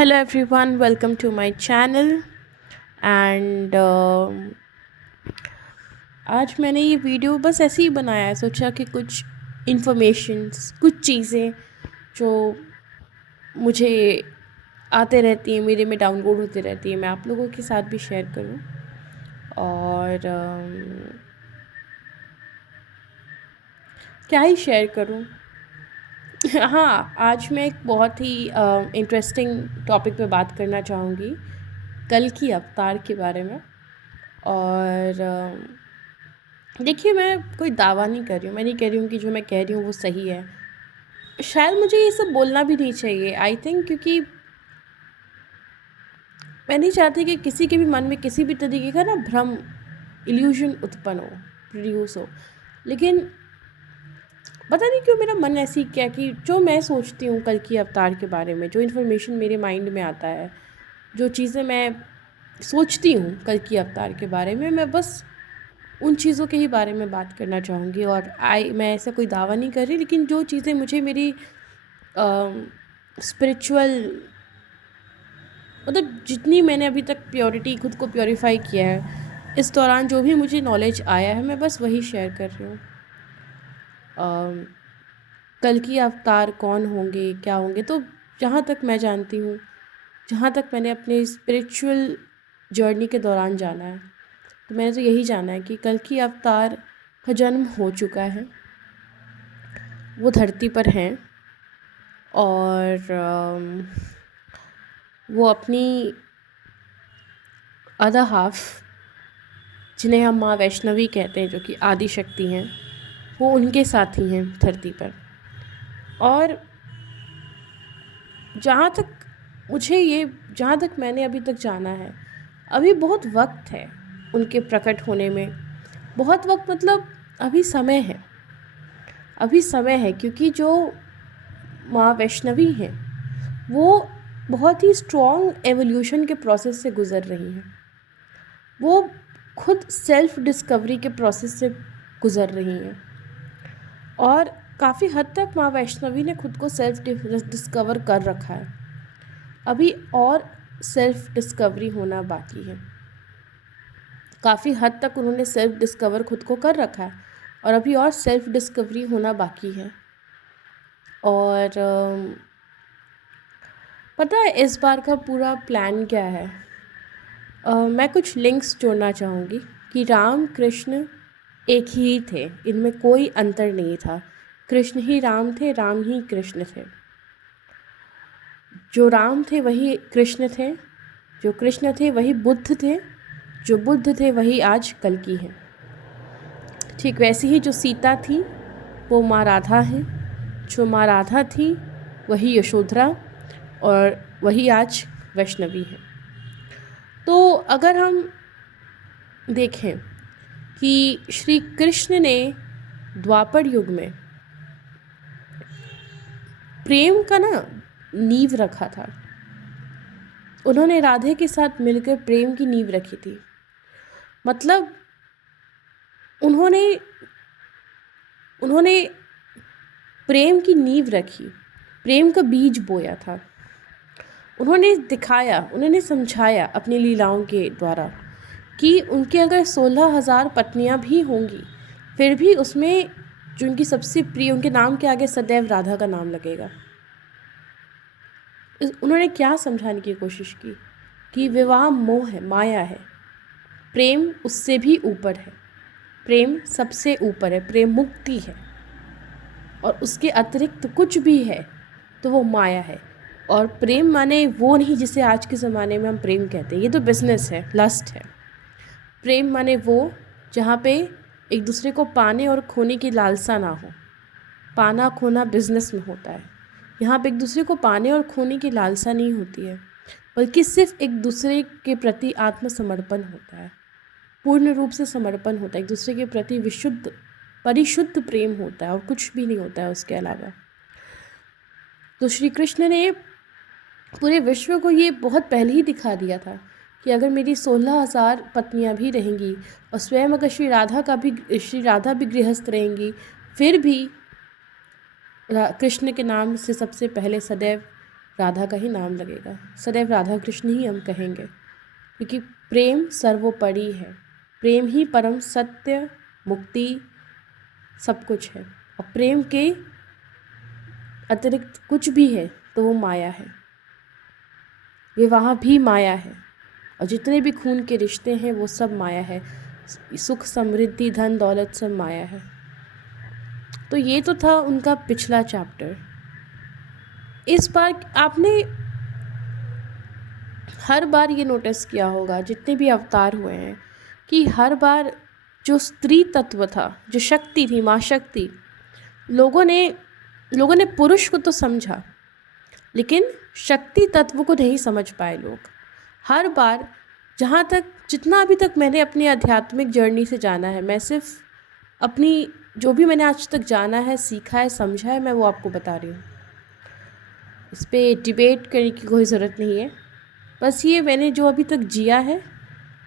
Hello everyone, welcome to my channel and आज मैंने ये वीडियो बस ऐसे ही बनाया है। सोचा कि कुछ इन्फॉर्मेशंस, कुछ चीज़ें जो मुझे आते रहती हैं, मेरे में डाउनलोड होती रहती है, मैं आप लोगों के साथ भी शेयर करूं। और क्या ही शेयर करूं। हाँ, आज मैं एक बहुत ही इंटरेस्टिंग टॉपिक पे बात करना चाहूँगी, कल की अवतार के बारे में। और देखिए, मैं कोई दावा नहीं कर रही हूँ, मैं नहीं कह रही हूँ कि जो मैं कह रही हूँ वो सही है। शायद मुझे ये सब बोलना भी नहीं चाहिए, आई थिंक, क्योंकि मैं नहीं चाहती कि किसी के भी मन में किसी भी तरीके का ना भ्रम, इल्यूजन उत्पन्न हो, प्रोड्यूस हो। लेकिन पता नहीं क्यों मेरा मन ऐसी क्या कि जो मैं सोचती हूँ कल की अवतार के बारे में, जो इन्फॉर्मेशन मेरे माइंड में आता है, जो चीज़ें मैं सोचती हूँ कल की अवतार के बारे में, मैं बस उन चीज़ों के ही बारे में बात करना चाहूँगी। और मैं ऐसा कोई दावा नहीं कर रही, लेकिन जो चीज़ें मुझे मेरी स्पिरिचुअल, मतलब जितनी मैंने अभी तक प्योरिटी, खुद को प्योरीफाई किया है, इस दौरान जो भी मुझे नॉलेज आया है, मैं बस वही शेयर कर रही हूँ। कल की अवतार कौन होंगे, क्या होंगे, तो जहाँ तक मैं जानती हूँ, जहाँ तक मैंने अपने स्पिरिचुअल जर्नी के दौरान जाना है, तो मैंने तो यही जाना है कि कल की अवतार का जन्म हो चुका है, वो धरती पर हैं। और वो अपनी अदर हाफ, जिन्हें हम माँ वैष्णवी कहते हैं, जो कि आदि शक्ति हैं, वो उनके साथ ही हैं धरती पर। और जहाँ तक मैंने अभी तक जाना है, अभी बहुत वक्त है उनके प्रकट होने में। बहुत वक्त मतलब अभी समय है, क्योंकि जो माँ वैष्णवी हैं वो बहुत ही स्ट्रॉन्ग एवोल्यूशन के प्रोसेस से गुज़र रही हैं। वो खुद सेल्फ डिस्कवरी के प्रोसेस से गुज़र रही हैं, और काफ़ी हद तक माँ वैष्णवी ने खुद को सेल्फ डिस्कवर कर रखा है। अभी और सेल्फ डिस्कवरी होना बाकी है। काफ़ी हद तक उन्होंने सेल्फ डिस्कवर खुद को कर रखा है, और अभी और सेल्फ डिस्कवरी होना बाकी है। और पता है इस बार का पूरा प्लान क्या है? मैं कुछ लिंक्स जोड़ना चाहूँगी कि राम कृष्ण एक ही थे, इनमें कोई अंतर नहीं था। कृष्ण ही राम थे, राम ही कृष्ण थे। जो राम थे वही कृष्ण थे, जो कृष्ण थे वही बुद्ध थे, जो बुद्ध थे वही आज कल्कि हैं। ठीक वैसे ही जो सीता थी वो माँ राधा हैं, जो माँ राधा थी वही यशोधरा, और वही आज वैष्णवी हैं। तो अगर हम देखें कि श्री कृष्ण ने द्वापर युग में प्रेम का ना नींव रखा था। उन्होंने राधे के साथ मिलकर प्रेम की नींव रखी थी। मतलब उन्होंने प्रेम की नींव रखी, प्रेम का बीज बोया था। उन्होंने दिखाया, उन्होंने समझाया अपनी लीलाओं के द्वारा कि उनके अगर 16,000 पत्नियां भी होंगी, फिर भी उसमें जो उनकी सबसे प्रिय, उनके नाम के आगे सदैव राधा का नाम लगेगा। उन्होंने क्या समझाने की कोशिश की कि विवाह मोह है, माया है, प्रेम उससे भी ऊपर है, प्रेम सबसे ऊपर है, प्रेम मुक्ति है, और उसके अतिरिक्त कुछ भी है तो वो माया है। और प्रेम माने वो नहीं जिसे आज के ज़माने में हम प्रेम कहते हैं, ये तो बिजनेस है, लस्ट है। प्रेम माने वो जहाँ पे एक दूसरे को पाने और खोने की लालसा ना हो। पाना खोना बिजनेस में होता है, यहाँ पे एक दूसरे को पाने और खोने की लालसा नहीं होती है, बल्कि सिर्फ एक दूसरे के प्रति आत्मसमर्पण होता है, पूर्ण रूप से समर्पण होता है, एक दूसरे के प्रति विशुद्ध परिशुद्ध प्रेम होता है, और कुछ भी नहीं होता है उसके अलावा। तो श्री कृष्ण ने पूरे विश्व को ये बहुत पहले ही दिखा दिया था कि अगर मेरी 16,000 पत्नियां भी रहेंगी, और स्वयं अगर श्री राधा भी गृहस्थ रहेंगी, फिर भी कृष्ण के नाम से सबसे पहले सदैव राधा का ही नाम लगेगा, सदैव राधा कृष्ण ही हम कहेंगे, क्योंकि प्रेम सर्वोपरि है। प्रेम ही परम सत्य, मुक्ति सब कुछ है। और प्रेम के अतिरिक्त कुछ भी है तो वो माया है। विवाह भी माया है, और जितने भी खून के रिश्ते हैं वो सब माया है। सुख, समृद्धि, धन, दौलत सब माया है। तो ये तो था उनका पिछला चैप्टर। इस बार आपने हर बार ये नोटिस किया होगा, जितने भी अवतार हुए हैं, कि हर बार जो स्त्री तत्व था, जो शक्ति थी, माँ शक्ति, लोगों ने पुरुष को तो समझा, लेकिन शक्ति तत्व को नहीं समझ पाए लोग। हर बार जहाँ तक, जितना अभी तक मैंने अपनी आध्यात्मिक जर्नी से जाना है, मैं सिर्फ अपनी जो भी मैंने आज तक जाना है, सीखा है, समझा है, मैं वो आपको बता रही हूँ। इस पर डिबेट करने की कोई ज़रूरत नहीं है। बस ये मैंने जो अभी तक जिया है,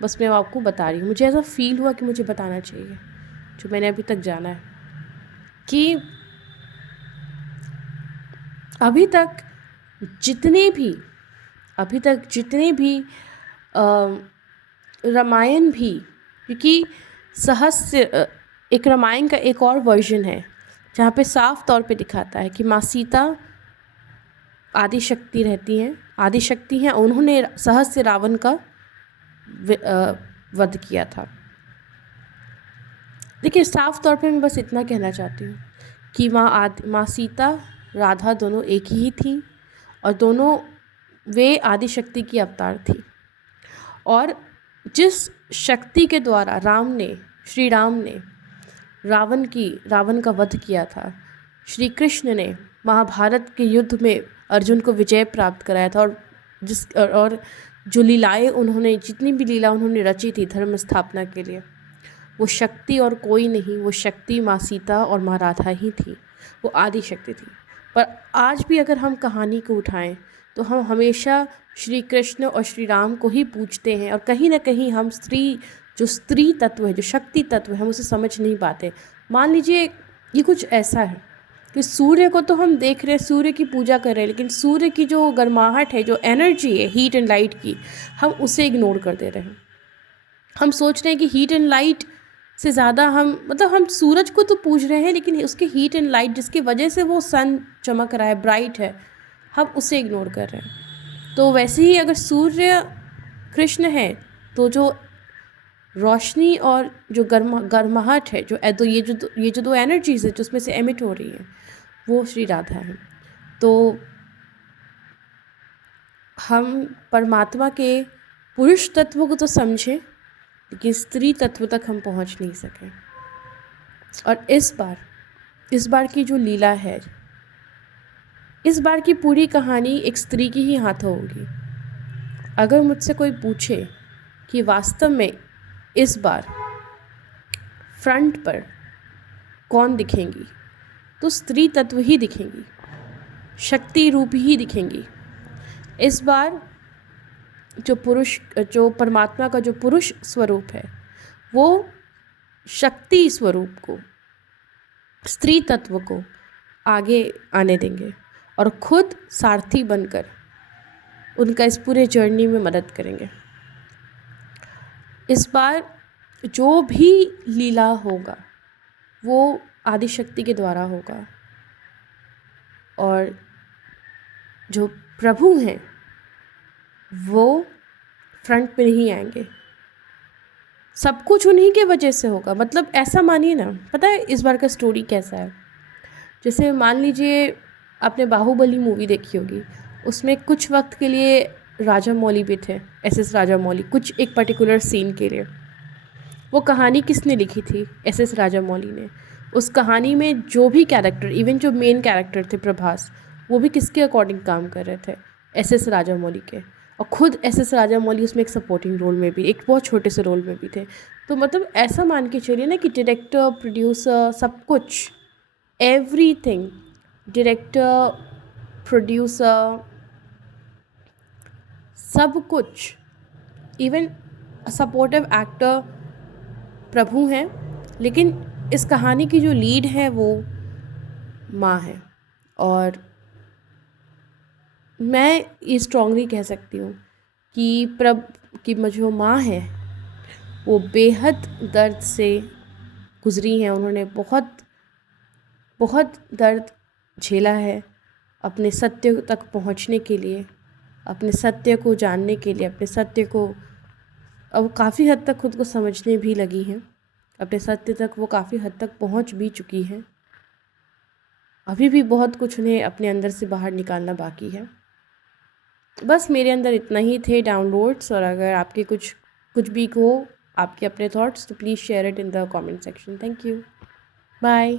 बस मैं आपको बता रही हूँ। मुझे ऐसा फील हुआ कि मुझे बताना चाहिए जो मैंने अभी तक जाना है, कि अभी तक जितने भी रामायण भी, क्योंकि एक रामायण का एक और वर्जन है जहाँ पे साफ तौर पे दिखाता है कि माँ सीता आदि शक्ति हैं। उन्होंने सहस्य रावण का वध किया था। देखिए, साफ तौर पे मैं बस इतना कहना चाहती हूँ कि माँ सीता, राधा दोनों एक ही थी, और दोनों वे आदि शक्ति की अवतार थी। और जिस शक्ति के द्वारा श्री राम ने रावण का वध किया था, श्री कृष्ण ने महाभारत के युद्ध में अर्जुन को विजय प्राप्त कराया था, और जो लीलाएं जितनी भी लीला उन्होंने रची थी धर्म स्थापना के लिए, वो शक्ति और कोई नहीं, वो शक्ति माँ सीता और माँ राधा ही थी। वो आदि शक्ति थी। पर आज भी अगर हम कहानी को उठाएं तो हम हमेशा श्री कृष्ण और श्री राम को ही पूछते हैं, और कहीं ना कहीं हम जो स्त्री तत्व है, जो शक्ति तत्व है, हम उसे समझ नहीं पाते। मान लीजिए ये कुछ ऐसा है कि सूर्य को तो हम देख रहे हैं, सूर्य की पूजा कर रहे हैं, लेकिन सूर्य की जो गर्माहट है, जो एनर्जी है हीट एंड लाइट की, हम उसे इग्नोर कर दे रहे हैं। हम सोच रहे हैं कि हीट एंड लाइट से ज़्यादा हम सूरज को तो पूज रहे हैं, लेकिन उसके हीट एंड लाइट जिसकी वजह से वो सन चमक रहा है, ब्राइट है, हम उसे इग्नोर कर रहे हैं। तो वैसे ही अगर सूर्य कृष्ण है, तो जो रोशनी और जो गर्माहट है, ये जो दो एनर्जीज है जो उसमें से एमिट हो रही है, वो श्री राधा है। तो हम परमात्मा के पुरुष तत्व को तो समझें, लेकिन स्त्री तत्व तक हम पहुंच नहीं सके। और इस बार की जो लीला है, इस बार की पूरी कहानी एक स्त्री की ही हाथों होगी। अगर मुझसे कोई पूछे कि वास्तव में इस बार फ्रंट पर कौन दिखेंगी, तो स्त्री तत्व ही दिखेंगी, शक्ति रूप ही दिखेंगी। इस बार जो परमात्मा का जो पुरुष स्वरूप है, वो शक्ति स्वरूप को, स्त्री तत्व को आगे आने देंगे, और खुद सारथी बनकर उनका इस पूरे जर्नी में मदद करेंगे। इस बार जो भी लीला होगा वो आदि शक्ति के द्वारा होगा, और जो प्रभु हैं वो फ्रंट पे नहीं आएंगे। सब कुछ उन्हीं के वजह से होगा। मतलब ऐसा मानिए ना, पता है इस बार का स्टोरी कैसा है? जैसे मान लीजिए आपने बाहुबली मूवी देखी होगी, उसमें कुछ वक्त के लिए राजा मौली भी थे, एस राजा मौली, कुछ एक पर्टिकुलर सीन के लिए। वो कहानी किसने लिखी थी? एस राजा मौली ने। उस कहानी में जो भी कैरेक्टर, इवन जो मेन कैरेक्टर थे प्रभास, वो भी किसके अकॉर्डिंग काम कर रहे थे? एस राजा मौली के। और ख़ुद एस राजा मौली उसमें एक सपोर्टिंग रोल में भी, एक बहुत छोटे से रोल में भी थे। तो मतलब ऐसा मान के चलिए ना कि डायरेक्टर, प्रोड्यूसर, सब कुछ, एवरीथिंग, डायरेक्टर, प्रोड्यूसर, सब कुछ, इवन सपोर्टिव एक्टर प्रभु हैं। लेकिन इस कहानी की जो लीड है वो माँ है। और मैं ये स्ट्रांगली कह सकती हूँ कि जो माँ है वो बेहद दर्द से गुजरी हैं। उन्होंने बहुत बहुत दर्द झेला है अपने सत्य तक पहुंचने के लिए, अपने सत्य को जानने के लिए, अपने सत्य को अब काफ़ी हद तक खुद को समझने भी लगी हैं। अपने सत्य तक वो काफ़ी हद तक पहुंच भी चुकी हैं। अभी भी बहुत कुछ उन्हें अपने अंदर से बाहर निकालना बाकी है। बस मेरे अंदर इतना ही थे डाउनलोड्स, और अगर आपके कुछ भी हो, आपके अपने थॉट्स, तो please share it in the comment section. Thank you, bye.